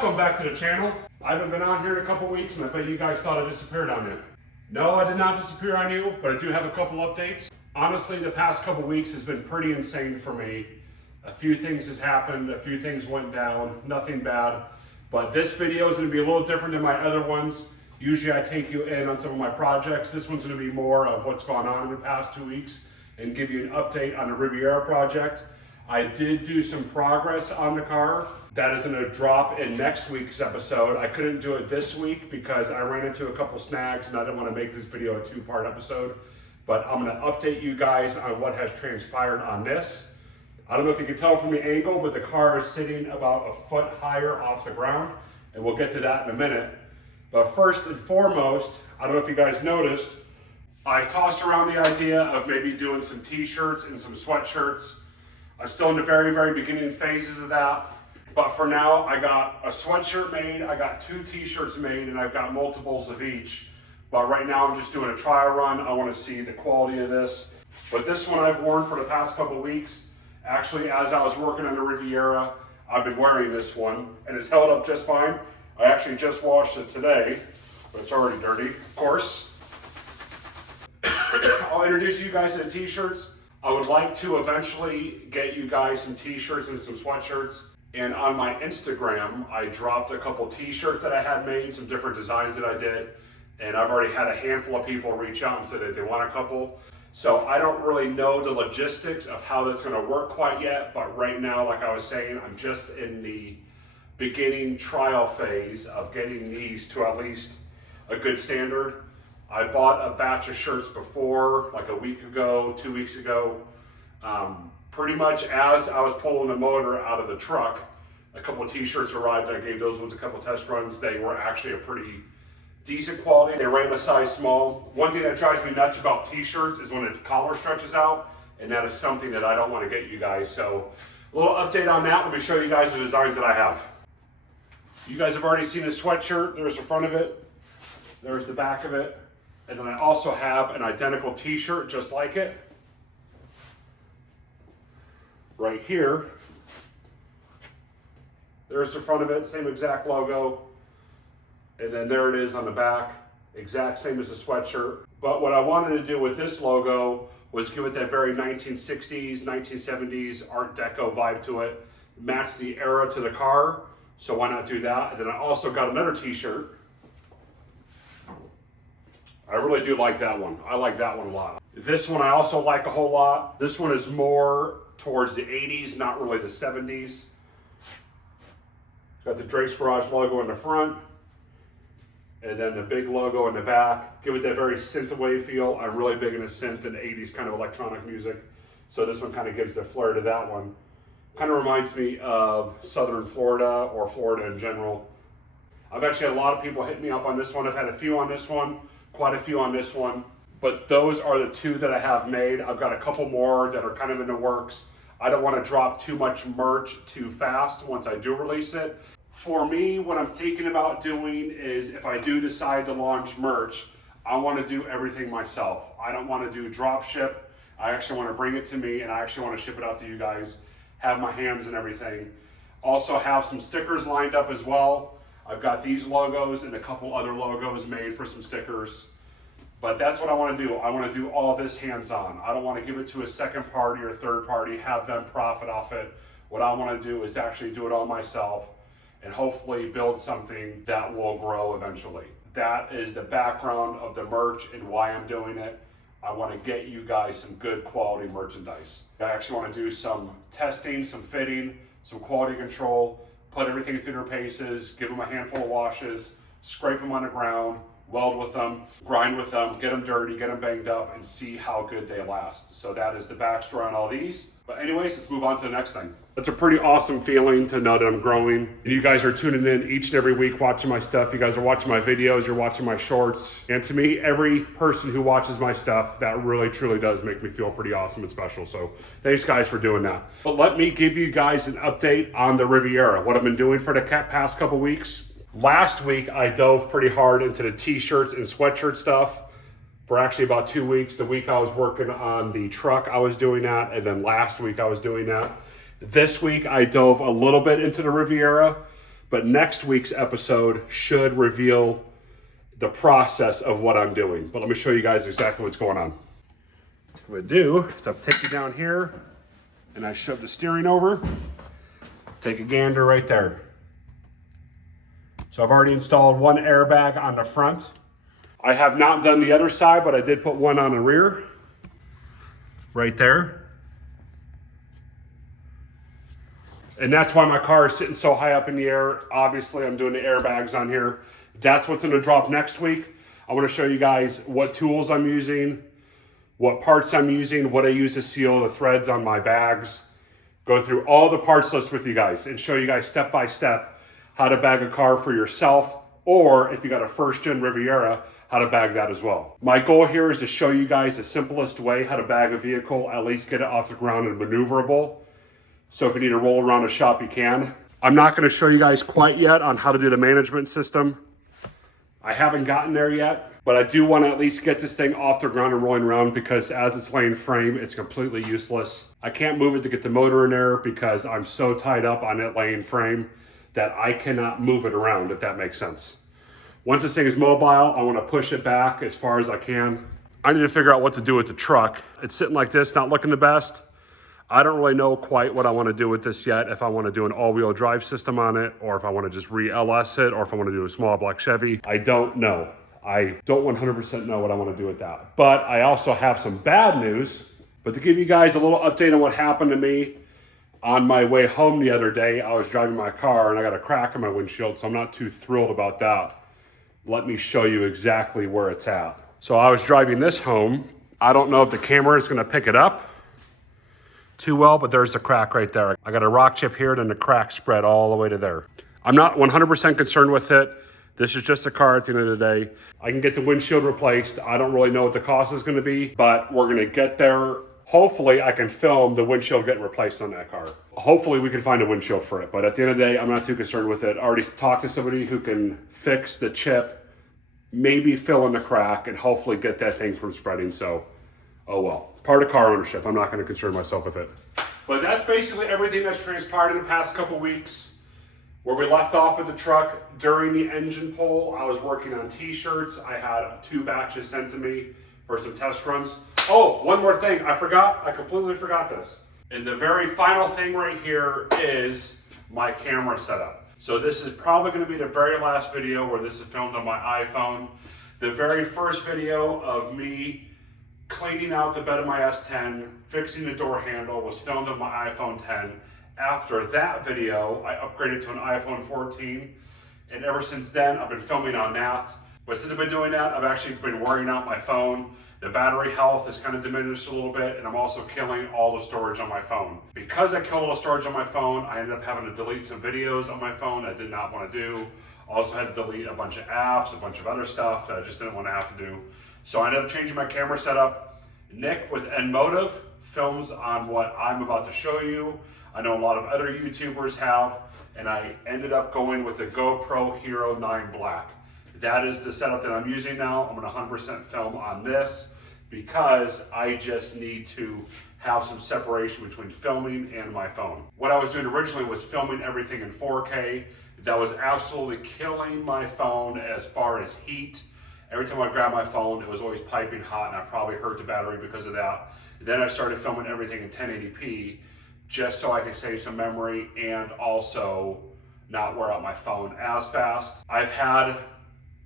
Welcome back to the channel. I haven't been on here in a couple weeks and I bet you guys thought I disappeared on you. No, I did not disappear on you, but I do have a couple updates. Honestly, the past couple weeks has been pretty insane for me. A few things has happened, a few things went down, nothing bad. But this video is going to be a little different than my other ones. Usually I take you in on some of my projects. This one's going to be more of what's gone on in the past 2 weeks and give you an update on the Riviera project. I did do some progress on the car. That is going to drop in next week's episode. I couldn't do it this week because I ran into a couple snags and I didn't want to make this video a two-part episode. But I'm going to update you guys on what has transpired on this. I don't know if you can tell from the angle, but the car is sitting about a foot higher off the ground, and we'll get to that in a minute. But first and foremost, I don't know if you guys noticed, I've tossed around the idea of maybe doing some t-shirts and some sweatshirts. I'm still in the very, very beginning phases of that. But for now, I got a sweatshirt made, I got 2 t-shirts made, and I've got multiples of each. But right now I'm just doing a trial run. I want to see the quality of this. But this one I've worn for the past couple weeks. Actually, as I was working on the Riviera, I've been wearing this one, and it's held up just fine. I actually just washed it today, but it's already dirty, of course. I'll introduce you guys to the t-shirts. I would like to eventually get you guys some t-shirts and some sweatshirts. And on my Instagram, I dropped a couple t-shirts that I had made, some different designs that I did. And I've already had a handful of people reach out and say that they want a couple. So I don't really know the logistics of how that's gonna work quite yet, but right now, like I was saying, I'm just in the beginning trial phase of getting these to at least a good standard. I bought a batch of shirts before, like a week ago, 2 weeks ago. Pretty much as I was pulling the motor out of the truck, a couple of t-shirts arrived. I gave those ones a couple test runs. They were actually a pretty decent quality. They ran a size small. One thing that drives me nuts about t-shirts is when the collar stretches out, and that is something that I don't want to get you guys. So a little update on that. Let me show you guys the designs that I have. You guys have already seen the sweatshirt. There's the front of it. There's the back of it. And then I also have an identical t-shirt just like it. Right here. There's the front of it, same exact logo. And then there it is on the back, exact same as the sweatshirt. But what I wanted to do with this logo was give it that very 1960s, 1970s Art Deco vibe to it, match the era to the car. So why not do that? And then I also got another t-shirt. I really do like that one. I like that one a lot. This one I also like a whole lot. This one is more towards the 80s, not really the 70s. Got the Drake's Garage logo in the front, and then the big logo in the back. Give it that very synthwave feel. I'm really big into synth and 80s kind of electronic music. So this one kind of gives the flair to that one. Kind of reminds me of Southern Florida or Florida in general. I've actually had a lot of people hit me up on this one. I've had a few on this one, quite a few on this one. But those are the 2 that I have made. I've got a couple more that are kind of in the works. I don't want to drop too much merch too fast once I do release it. For me, what I'm thinking about doing is if I do decide to launch merch, I want to do everything myself. I don't want to do drop ship. I actually want to bring it to me and I actually want to ship it out to you guys, have my hands and everything. Also have some stickers lined up as well. I've got these logos and a couple other logos made for some stickers. But that's what I want to do. I want to do all this hands-on. I don't want to give it to a second party or third party, have them profit off it. What I want to do is actually do it all myself and hopefully build something that will grow eventually. That is the background of the merch and why I'm doing it. I want to get you guys some good quality merchandise. I actually want to do some testing, some fitting, some quality control, put everything through their paces, give them a handful of washes, scrape them on the ground, weld with them, grind with them, get them dirty, get them banged up, and see how good they last. So that is the backstory on all these. But anyways, let's move on to the next thing. It's a pretty awesome feeling to know that I'm growing. And you guys are tuning in each and every week watching my stuff. You guys are watching my videos, you're watching my shorts. And to me, every person who watches my stuff, that really truly does make me feel pretty awesome and special. So thanks guys for doing that. But let me give you guys an update on the Riviera, what I've been doing for the past couple weeks. Last week, I dove pretty hard into the t-shirts and sweatshirt stuff for actually about 2 weeks. The week I was working on the truck, I was doing that. And then last week I was doing that. This week I dove a little bit into the Riviera, but next week's episode should reveal the process of what I'm doing. But let me show you guys exactly what's going on. What I do is I take you down here and I shove the steering over, take a gander right there. So I've already installed one airbag on the front. I have not done the other side, but I did put one on the rear, right there. And that's why my car is sitting so high up in the air. Obviously, I'm doing the airbags on here. That's what's gonna drop next week. I wanna show you guys what tools I'm using, what parts I'm using, what I use to seal the threads on my bags. Go through all the parts list with you guys and show you guys step by step how to bag a car for yourself, or if you got a first gen Riviera, how to bag that as well. My goal here is to show you guys the simplest way how to bag a vehicle, at least get it off the ground and maneuverable. So if you need to roll around a shop, you can. I'm not gonna show you guys quite yet on how to do the management system. I haven't gotten there yet, but I do wanna at least get this thing off the ground and rolling around, because as it's laying frame, it's completely useless. I can't move it to get the motor in there because I'm so tied up on it laying frame that I cannot move it around, if that makes sense. Once this thing is mobile, I wanna push it back as far as I can. I need to figure out what to do with the truck. It's sitting like this, not looking the best. I don't really know quite what I want to do with this yet, if I want to do an all-wheel drive system on it, or if I want to just re-LS it, or if I want to do a small block Chevy. I don't know. I don't 100% know what I want to do with that. But I also have some bad news. But to give you guys a little update on what happened to me on my way home the other day, I was driving my car and I got a crack in my windshield, so I'm not too thrilled about that. Let me show you exactly where it's at. So I was driving this home. I don't know if the camera is going to pick it up too well, but there's a crack right there. I got a rock chip here, and then the crack spread all the way to there. I'm not 100% concerned with it. This is just a car at the end of the day. I can get the windshield replaced. I don't really know what the cost is gonna be, but we're gonna get there. Hopefully I can film the windshield getting replaced on that car. Hopefully we can find a windshield for it, but at the end of the day, I'm not too concerned with it. I already talked to somebody who can fix the chip, maybe fill in the crack, and hopefully get that thing from spreading, so oh well. Part of car ownership. I'm not going to concern myself with it. But that's basically everything that's transpired in the past couple weeks. Where we left off with the truck during the engine pull, I was working on t-shirts. I had 2 batches sent to me for some test runs. Oh, one more thing. I forgot. I completely forgot this. And the very final thing right here is my camera setup. So this is probably going to be the very last video where this is filmed on my iPhone. The very first video of me cleaning out the bed of my S10, fixing the door handle, was filmed on my iPhone 10. After that video, I upgraded to an iPhone 14, and ever since then, I've been filming on that. But since I've been doing that, I've actually been wearing out my phone. The battery health has kind of diminished a little bit, and I'm also killing all the storage on my phone. Because I killed all the storage on my phone, I ended up having to delete some videos on my phone I did not want to do. Also had to delete a bunch of apps, a bunch of other stuff that I just didn't want to have to do. So I ended up changing my camera setup. Nick with Nmotive films on what I'm about to show you. I know a lot of other YouTubers have, and I ended up going with the GoPro Hero 9 Black. That is the setup that I'm using now. I'm gonna 100% film on this because I just need to have some separation between filming and my phone. What I was doing originally was filming everything in 4K. That was absolutely killing my phone as far as heat. Every time I grabbed my phone, it was always piping hot, and I probably hurt the battery because of that. Then I started filming everything in 1080p just so I could save some memory and also not wear out my phone as fast. I've had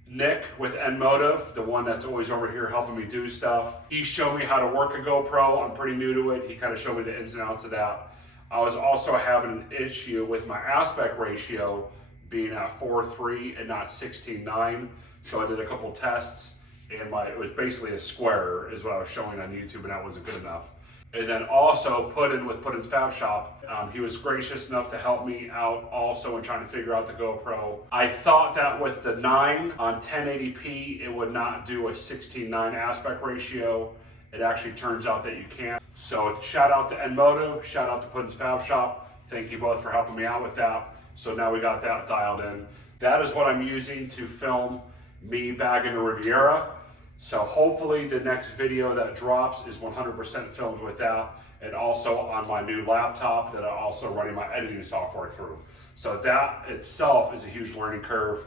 Nick with Nmotive, the one that's always over here helping me do stuff. He showed me how to work a GoPro. I'm pretty new to it. He kind of showed me the ins and outs of that. I was also having an issue with my aspect ratio being at 4:3 and not 16:9. So I did a couple tests, and it was basically a square is what I was showing on YouTube, and that wasn't good enough. And then also Puddin with Puddin's Fab Shop, he was gracious enough to help me out also in trying to figure out the GoPro. I thought that with the 9 on 1080p, it would not do a 16:9 aspect ratio. It actually turns out that you can't. So shout out to Nmotive, shout out to Puddin's Fab Shop. Thank you both for helping me out with that. So now we got that dialed in. That is what I'm using to film me bagging a Riviera. So hopefully the next video that drops is 100% filmed with that, and also on my new laptop that I'm also running my editing software through. So that itself is a huge learning curve.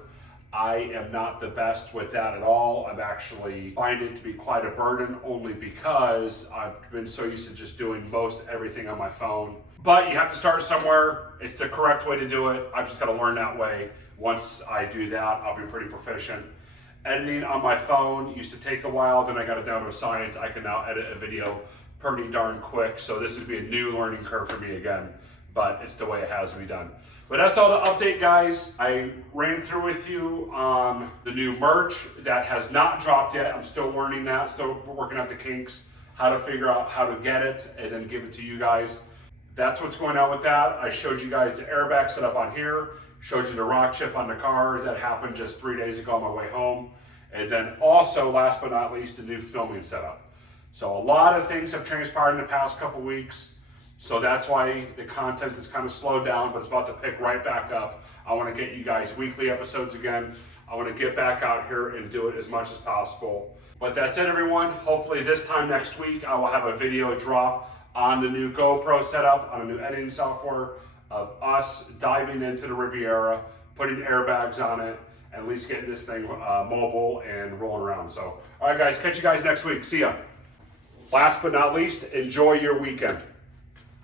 I am not the best with that at all. I'm actually find it to be quite a burden only because I've been so used to just doing most everything on my phone. But you have to start somewhere. It's the correct way to do it. I've just got to learn that way. Once I do that, I'll be pretty proficient. Editing on my phone used to take a while, then I got it down to a science. I can now edit a video pretty darn quick. So this would be a new learning curve for me again, but it's the way it has to be done. But that's all the update, guys. I ran through with you on the new merch that has not dropped yet. I'm still learning that, still working out the kinks, how to figure out how to get it and then give it to you guys. That's what's going on with that. I showed you guys the airbag set up on here, showed you the rock chip on the car that happened just 3 days ago on my way home. And then also, last but not least, the new filming setup. So a lot of things have transpired in the past couple weeks. So that's why the content is kind of slowed down, but it's about to pick right back up. I want to get you guys weekly episodes again. I want to get back out here and do it as much as possible. But that's it, everyone. Hopefully this time next week, I will have a video drop on the new GoPro setup, on a new editing software of us diving into the Riviera, putting airbags on it, and at least getting this thing mobile and rolling around. So, all right, guys, catch you guys next week. See ya. Last but not least, enjoy your weekend.